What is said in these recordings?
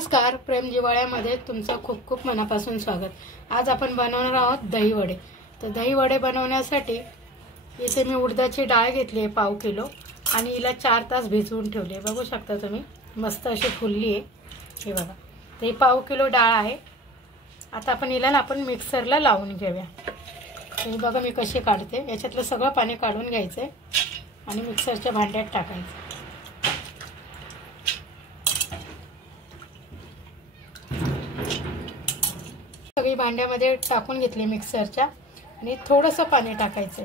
नमस्कार, प्रेम जिवाळ्यामध्ये तुमचं खूप खूप मनापासून स्वागत। आज आपण बनवणार आहोत दही वडे। तर दही वडे बनवण्यासाठी इथे मी उडदाची डाळ घेतली आहे पाव किलो आणि हिला 4 तास भिजवून ठेवली आहे। बघू शकता तुम्ही, मस्त अशी फुलली आहे हे बघा। तर ही पाव किलो डाळ आहे। आता आपण हिला आपण मिक्सरला लावून घेऊया। हे बघा मी कशी काढते, याच्यातलं सगळं पाणी काढून घ्यायचं आणि मिक्सरच्या भांड्यात टाकायचं। सगळी भांड्यामध्ये टाकून घेतली मिक्सरच्या आणि थोडंसं पाणी टाकायचं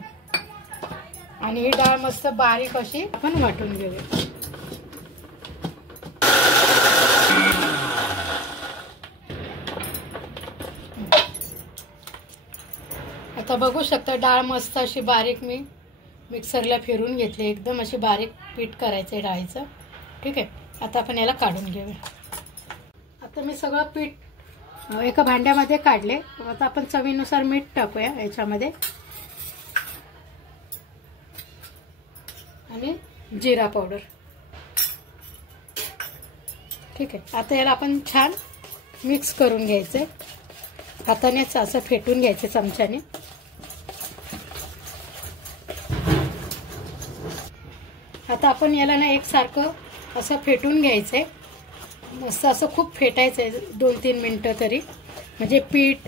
आणि ही डाळ मस्त बारीक अशी आपण वाटून घेऊया। आता बघू शकता डाळ मस्त अशी बारीक मी मिक्सरला फिरून घेतली, एकदम अशी बारीक पीठ करायचं डाळीचं। ठीक आहे, आता आपण याला काढून घेऊया। आता मी सगळं पीठ एका भांड्यामध्ये काढले। आता आपण चवीनुसार मीठ टाकूया याच्यामध्ये आणि जिरा पावडर। ठीक आहे, आता याला आपण छान मिक्स करून घ्यायचे, हातानेच असं फेटून घ्यायचे चमच्याने। आता आपण याला ना एकसारखं असं फेटून घ्यायचंय, मस्त असं खूप फेटायचं आहे 2-3 मिनिटं तरी, म्हणजे पीठ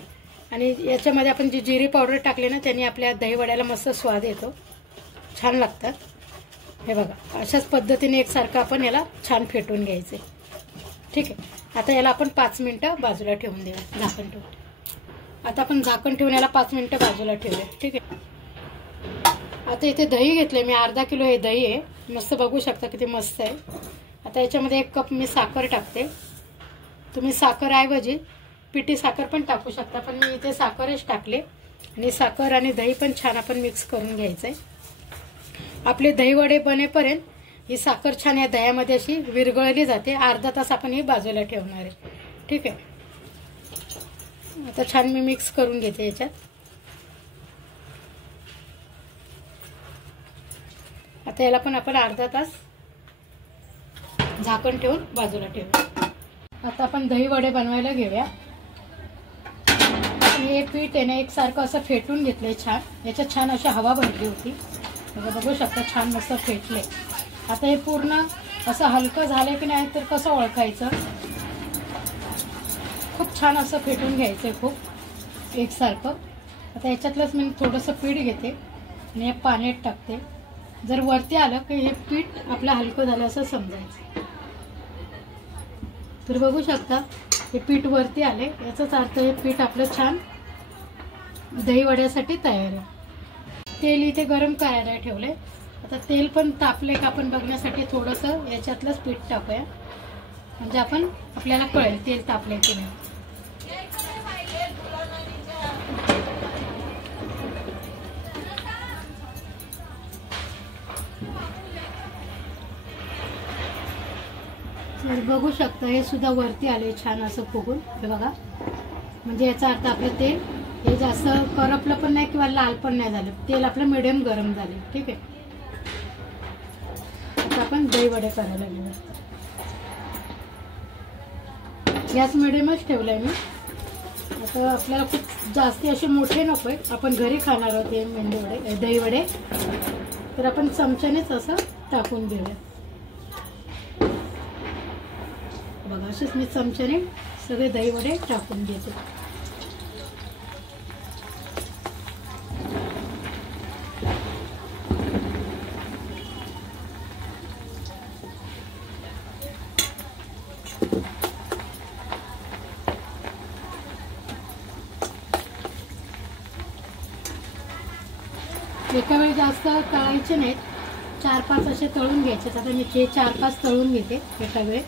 आणि याच्यामध्ये आपण जी जिरी पावडर टाकली ना त्याने आपल्या दही वड्याला मस्त स्वाद येतो, छान लागतात। हे बघा, अशाच पद्धतीने एकसारखं आपण याला छान फेटून घ्यायचे। ठीक आहे, आता याला आपण 5 मिनिटं बाजूला ठेवून देऊया, झाकण ठेवून। आता आपण झाकण ठेवून याला 5 मिनिटं बाजूला ठेवूया। ठीक आहे, आता इथे दही घेतले मी, अर्धा किलो हे दही आहे, मस्त बघू शकता किती मस्त आहे। आता याच्यामध्ये 1 कप मी साखर टाकते। तुम्ही साखर ऐवजी पिठी साखर पण टाकू शकता, पण मी इथे साखरच टाकले आणि साखर आणि दही पण छान आपण मिक्स करून घ्यायचंय। आपले दही वडे बनेपर्यंत ही साखर छान या दह्यामध्ये अशी विरघळली जाते। अर्धा तास आपण ही बाजूला ठेवणार आहे। ठीक आहे, आता छान मी मिक्स करून घेते याच्यात। आता याला पण आपण अर्धा तास झाकण ठेवून बाजूला ठेवूया। आता आपण दही वडे बनवायला घेऊया। हे पीठ आहे ना एकसारखं असं फेटून घेतलंय छान, याच्यात छान अशी हवा भरली होती, बघू शकता छान मस्त फेटले। आता हे पूर्ण असं हलकं झालं की नाही तर कसं ओळखायचं, खूप छान असं फेटून घ्यायचं खूप एकसारखं। आता याच्यातलंच मी थोडंसं पीठ घेते आणि हे पाण्यात टाकते, जर वरती आलं की हे पीठ आपलं हलकं झालं असं समजायचं। तर बघू शकता हे पीठ वरती आले, याचाच अर्थ हे पीठ आपलं छान दही वड्यासाठी तयार आहे। तेल इथे गरम करायला ठेवले, आता तेल पण तापले का आपण बघण्यासाठी थोडंसं याच्यातलंच पीठ टाकूया, म्हणजे आपल्याला कळेल तेल तापले की नाही। तर बघू शकता हे सुद्धा वरती आले छान असं फुगून, हे बघा, म्हणजे याचा अर्थ आपलं तेल हे जास्त करपलं पण नाही किंवा लाल पण नाही झालं, तेल आपलं मिडियम गरम झाले। ठीक आहे, आता आपण दही वडे करायला घेऊया। गॅस मिडियमच ठेवलाय मी। आता आपल्याला खूप जास्ती असे मोठे नकोय, आपण घरी खाणार आहोत हे मेंदू वडे दही वडे, तर आपण चमच्यानेच असं टाकून घेऊया। बघा, असेच मी चमच्याने सगळे दही वडे टाकून घेते। एका वेळी जास्त तळायचे नाहीत, 4-5 असे तळून घ्यायचे। आता मी 4-5 तळून घेते एका वेळी।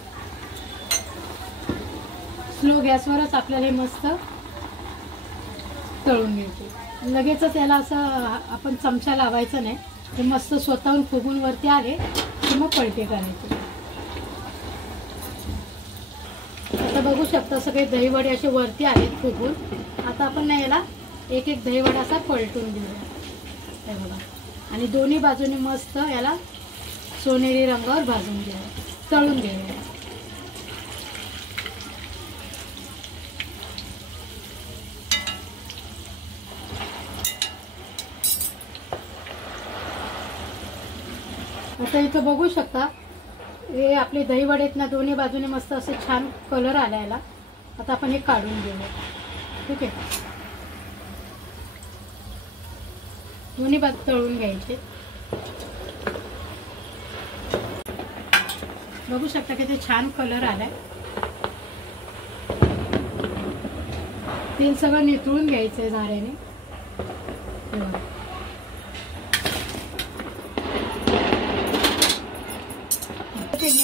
स्लो गॅसवरच आपल्याला हे मस्त तळून घ्यायचे, लगेचच याला असं आपण चमचा लावायचा नाही, हे मस्त स्वतःहून फुगून वरती आले की मग पलटे करायचे। आता बघू शकता सगळे दही वडे असे वरती आलेत फुगून। आता आपण ना याला एक दही वडा असा पलटून घेऊया, हे बघा, आणि दोन्ही बाजूने मस्त याला सोनेरी रंगावर भाजून घ्या, तळून घ्या। आता इथं बघू शकता हे आपले दही वडे आहेत ना, दोन्ही बाजूने मस्त असे छान कलर आला याला. आता आपण हे काढून घेऊया. ठीक आहे, दोन्ही बाजू तळून घ्यायचे. बघू शकता की ते छान कलर आलाय. तेल सगळं नितळून घ्यायचंय झाऱ्याने.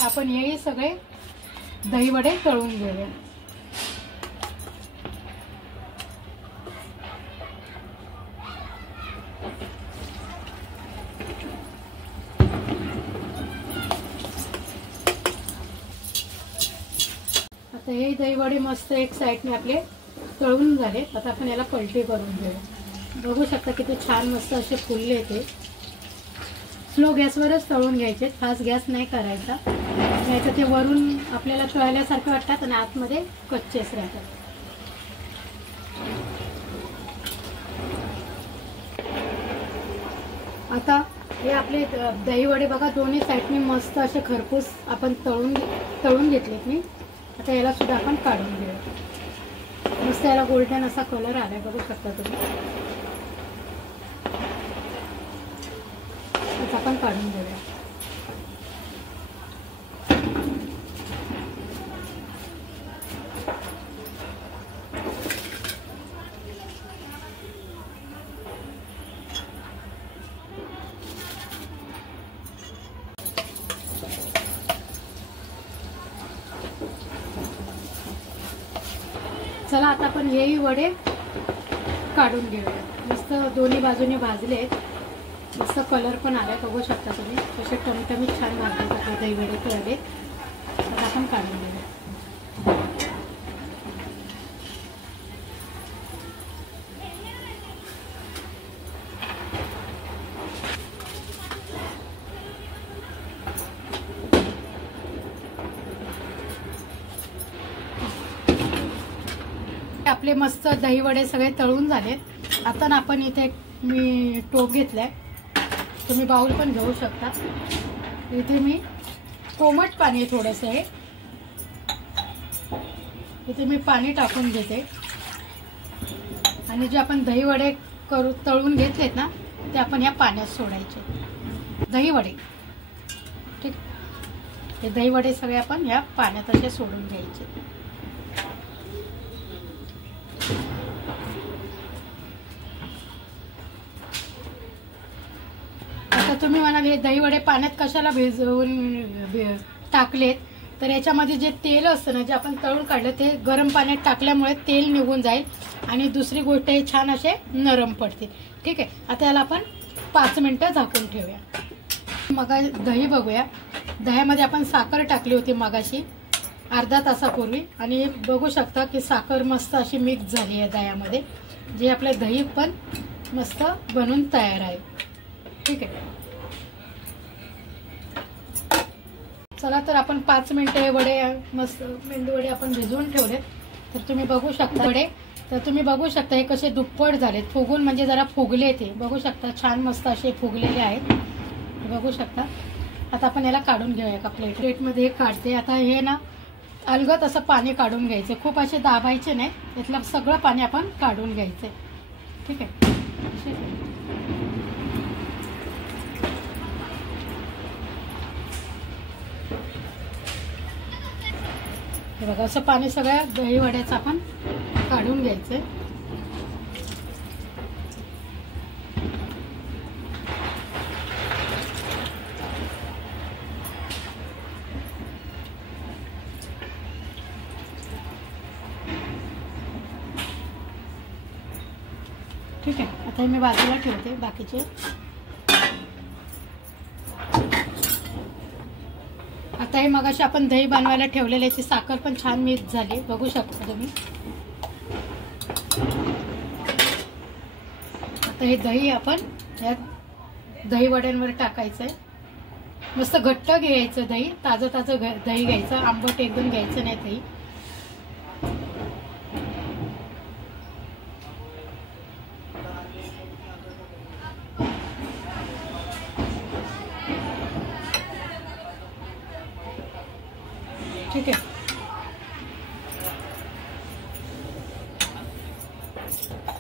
आपण हे सगळे दही वडे तळून घेऊया. आता हे दही वडे मस्त एक साईडने आपले तळून झाले. आता आपण याला पलटी करून घेऊया. बघू शकता किती छान मस्त असे फुलले. ते स्लो गॅसवरच तळून घ्यायचे, फास्ट गॅस नाही करायचा, नाही तर ते वरून आपल्याला तळल्यासारखे वाटतात आणि आतमध्ये कच्चेच राहतात. आता हे आपले दही वडे बघा दोन्ही साईडनी मस्त असे खरपूस आपण तळून घेतलेत मी. आता याला सुद्धा आपण काढून घेऊया. मस्त याला गोल्डन असा कलर आलाय, बघू शकता तुम्ही. आता आपण काढून घेऊया. चला आता आपण हेही वडे काढून घेऊया. मस्त दोन्ही बाजूने भाजले, मस्त कलर पण आलाय, बघू शकता तुम्ही कसे टमटमीत छान भाजले जातात दही वडे तळले. आता आपण काढून घेऊया. आपले मस्त दही वडे सगळे तळून झाले. आता ना आपण इथे मी टोप घेतलाय, तुम्ही बाउल पण घेऊ शकता. इथे मी कोमट पाणी थोडंसं आहे, इथे मी पाणी टाकून घेते. आणि जे आपण दही वडे तळून घेतलेत ना, ते आपण या पाण्यात सोडायचे दही वडे. ठीक, हे दही वडे सगळे आपण या पाण्यात असे सोडून घ्यायचे. तुम्ही म्हणाल हे दही वडे पाण्यात कशाला भिजवून टाकलेत, तर याच्यामध्ये जे तेल असतं ना, जे आपण तळून काढलं ते गरम पाण्यात टाकल्यामुळे तेल निघून जाईल आणि दुसरी गोष्ट हे छान असे नरम पडतील. ठीक आहे, आता याला आपण 5 मिनिटं झाकून ठेवूया. मग दही बघूया. दह्यामध्ये आपण साखर टाकली होती मगाशी अर्धा तासापूर्वी आणि बघू शकता की साखर मस्त अशी मिक्स झाली आहे दह्यामध्ये, जे आपले दही पण मस्त बनून तयार आहे. ठीक आहे, चला तर आपण 5 मिनिटं हे वडे मस्त मेंदू वडे आपण भिजवून ठेवले. तर तुम्ही बघू शकता वडे, तर तुम्ही बघू शकता हे कसे दुप्पट झालेत, फुगून म्हणजे जरा फुगले. ते बघू शकता छान मस्त असे फुगलेले आहेत, बघू शकता. आता आपण याला काढून घेऊया एका प्लेटमध्ये. हे काढते. आता हे ना अलगद असं पाणी काढून घ्यायचं, खूप असे दाबायचे नाही, यातलं सगळं पाणी आपण काढून घ्यायचं. ठीक आहे, हे बघा असं पाणी सगळ्या दही वड्याचं आपण काढून घ्यायचंय. ठीक आहे, आता मी बाजूला ठेवते बाकीचे. आता हे मगाशी आपण दही बनवायला ठेवलेली ती साखर पण छान मिक्स झाली, बघू शकता तुम्ही. आता हे दही आपण या दही वड्यांवर टाकायचंय. मस्त घट्ट घ्यायचं दही, ताजं ताजं दही घ्यायचं, आंबट एकदम घ्यायचं नाही दही.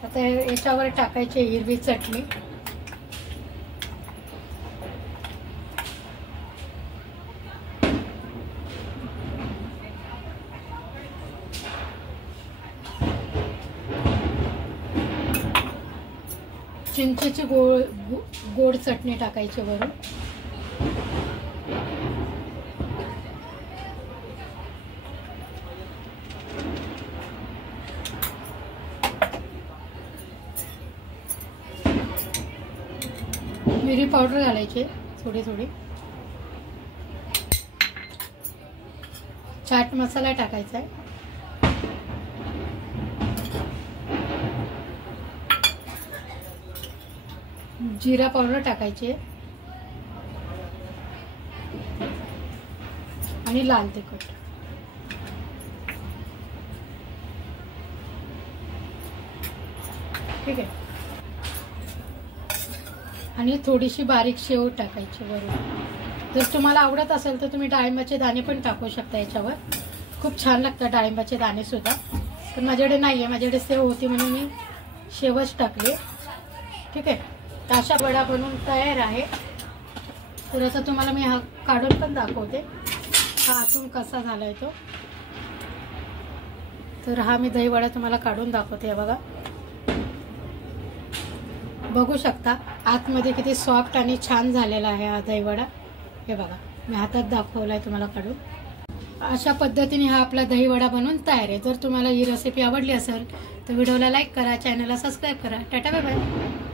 आता याच्यावर टाकायची हिरवी चटणी. चिंचेची गोड चटणी टाकायची वरून. मिरी पावडर घालायची थोडी थोडी. चाट मसाला टाकायचा आहे. जिरा पावडर टाकायची आहे आणि लाल तिखट. ठीक आहे. आणि थोडीशी बारीक शेव टाकायची वरून. जर तुम्हाला आवडत असेल तर तुम्ही डाळिंबाचे दाणे पण टाकू शकता याच्यावर. खूप छान लागतात डाळिंबाचे दाणे सुद्धा. पण माझ्याकडे नाही आहे, माझ्याकडे शेव होती म्हणून मी शेवच टाकली. ठीक आहे. तर अशा वडा बनवून तयार आहे. थोडासा तुम्हाला मी हा काढून पण दाखवते, हा आतून कसा झालाय तो. तर हा मी दही वडा तुम्हाला काढून दाखवते. बघा, बघू शकता आतमध्ये किती सॉफ्ट आणि छान झालेला आहे हा दही वडा. हे बघा, मी हातात दाखवलाय तुम्हाला काढून. अशा पद्धतीने हा आपला दही वडा बनवून तयार आहे. जर तुम्हाला ही रेसिपी आवडली असेल तर व्हिडिओला लाईक करा, चॅनलला सबस्क्राईब करा. Ta-ta bye bye.